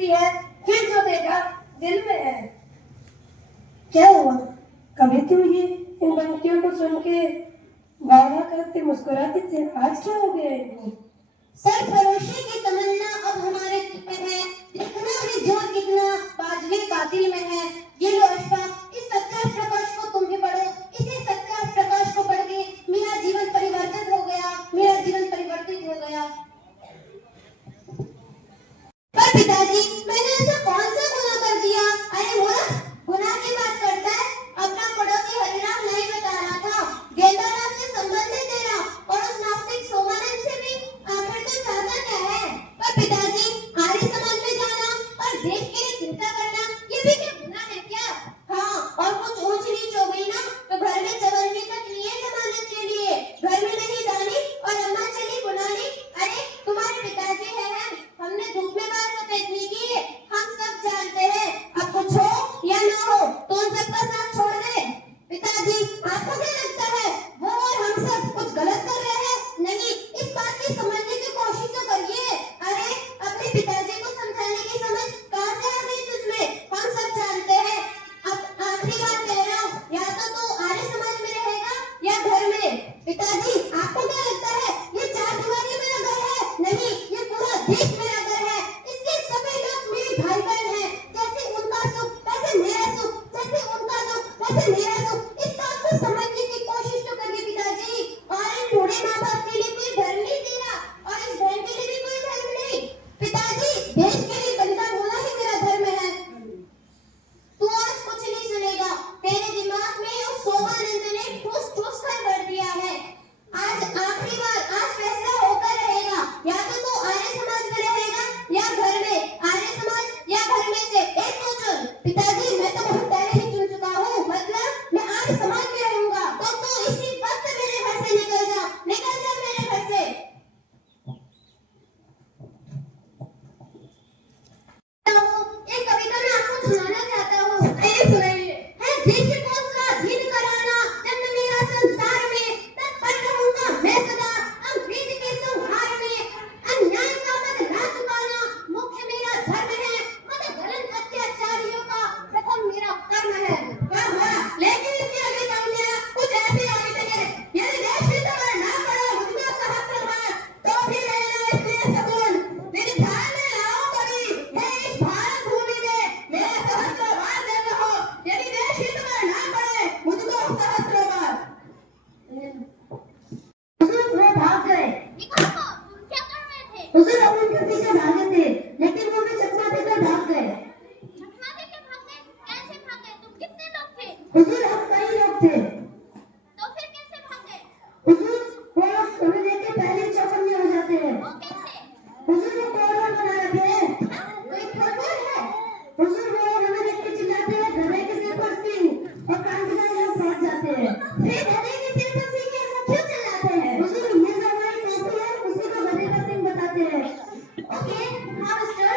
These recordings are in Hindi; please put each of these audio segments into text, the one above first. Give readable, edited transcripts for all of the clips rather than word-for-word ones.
दिखती है, फिर जो देखा दिल में है। क्या हुआ? कभी तुम ये इन पंक्तियों को सुन के वाह करते मुस्कुराते थे, आज क्या हो गया इनको? सरफरोशी की तमन्ना अब हमारे दिल में है, दिखना भी जोर कितना बाजवे बातिल में है। ये लो अशफाक, इस सत्यार्थ प्रकाश को तुम भी पढ़ो। इसी सत्यार्थ प्रकाश को पढ़ के मेरा जीवन परिवर्तित हो गया, मेरा जीवन परिवर्तित हो गया। पर पिताजी, मैंने ऐसा कौन सा गुनाह कर दिया? अरे मूर्ख, गुनाह की बात करता है? अपना पड़ोसी हरिराम नहीं बता रहा था, गेंदाराम से संबंध है तेरा, और उस नास्तिक सोमानंद से भी। आखिर तो चाहता क्या है? पर पिताजी, आर्य समाज में जाना और देश के लिए चिंता करना, ये भी क्या गुनाह है क्या? हाँ, और कुछ ऊंच नीच हो गई ना तो घर में चवन्नी तक लिए जमानत के लिए, घर में नहीं दानी और अम्मा चली बुनानी। अरे तुम्हारे पिताजी है, हमने धूप में बाल सफेद नहीं किए, हम सब जानते हैं। अब कुछ हो या ना हो तो उन सबका साथ छोड़ दे। पिताजी, आपको क्या लगता है वो और हम सब कुछ गलत कर रहे हैं? नहीं, इस बात की समझने की कोशिश तो करिए। अरे अपने पिताजी को समझाने की समझ कहाँ से आ गई तुझमें? हम सब जानते हैं। अब आखिरी बार कह रहा हूँ, या तो तू आर्य समाज में रहेगा या घर में। पिताजी, आपको क्या लगता है ये चार दीवारी मेरा घर है? नहीं, ये पूरा देश मेरा घर है। इसके सभी लोग मेरे भाई बहन हैं। जैसे उनका सुख वैसे मेरा सुख, जैसे उनका दुख वैसे मेरा सुख। इस बात को समझने की कोशिश तो करिए पिताजी। और इन बूढ़े माँ बाप के लिए कोई धर्म नहीं तेरा, और इस बहन के लिए भी कोई धर्म नहीं। पिताजी, देश के लिए बलिदान होना ही मेरा धर्म है। तू आज कुछ नहीं सुनेगा, तेरे दिमाग में उस सोमानंद ने ठूस ठूस कर भर दिया है। आज आखिरी बार, आज फैसला होकर रहेगा, या तो तू आर्य समाज में रहेगा या घर में। आर्य समाज या घर में से एक को चुन। पिताजी, मैं तो बहुत पहले ही चुन चुका हूँ, मतलब मैं आर्य समाज में रहूंगा। तो तू इसी वक्त मेरे घर से निकल जा, निकल जा मेरे घर से। एक कविता मैं आपको सुनाना चाहता हूँ, आइए सुनाइए। है देश को स्वाधीन कराना जन्म मेरा संसार में, तत्पर रहूंगा मैं सदा अंग्रेज के संहार में। अन्याय का बदला चुकाना मुख्य मेरा धर्म है, मत गलन अत्याचारियों का प्रथम मेरा कर्म है। वाह वाह, लेकिन इसके आगे पंक्तियां कुछ ऐसी आगे चले। यदि देश में तुम्हारा ना पड़ा मुझको सहस्त्रहार, तो भी रहना इसलिए सगुन। मेरे ध्यान में लाओ कभी, है इस भारत भूमि में मेरा सहस्त्रहार जन्म हो। यदि देश ही तुम्हारा ना पड़े मुझको सहस्त्रहार। हुजूर वो भाग गए। तुम क्या कर रहे थे? हुजूर हम उनके पीछे भागे थे, लेकिन वो भी चकमा देकर भाग गए। चकमा देकर भागे? कैसे भागे? तुम कितने लोग थे? हुजूर हम कई लोग थे। तो फिर कैसे भागे? हुजूर वो लोग हमें देख के पहले ही चौकन्ने हो जाते हैं। वो कैसे? हुजूर वो कोलवर बना रखे हैं। कोई कोलवर है? हुजूर वो हमें देख के चिल्लाते हैं, गधे के सिर पर सिंह, और कान के लोग फट जाते हैं। फिर गधे के सिर पर सिंह ऐसा क्यों चिल्लाते हैं? हुजूर ये जो हमारी टोपी है उसी को गधे का सिंह बताते हैं। ओके, हाँ मिस्टर,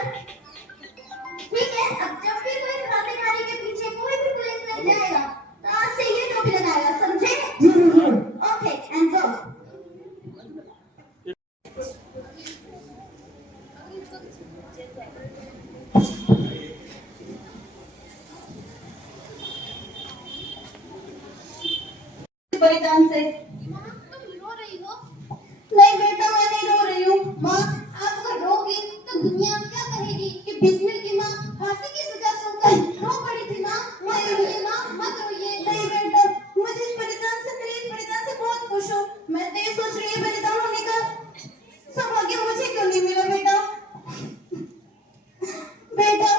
ठीक है। अब जब भी कोई क्रांतिकारी के पीछे कोई भी पुलिस लग जाएगा तो आज से ये टोपी लगाएगा, समझे? जी हुजूर। Okay, and go. बलिदान से। तुम रो रही हो? नहीं बेटा, मैं नहीं रो रही हूँ। माँ, आप अगर रोगी तो दुनिया क्या कहेगी कि बिस्मिल की माँ फांसी की सजा सुनकर रो पड़ी थी। माँ मत रोइए, माँ मत रोइए। नहीं बेटा, मुझे इस बलिदान से, मेरे इस बलिदान से बहुत खुश हूँ। मैं तो ये सोच रही हूँ बलिदान होने का सौभाग्य मुझे क्यों नहीं मिला। बेटा बेटा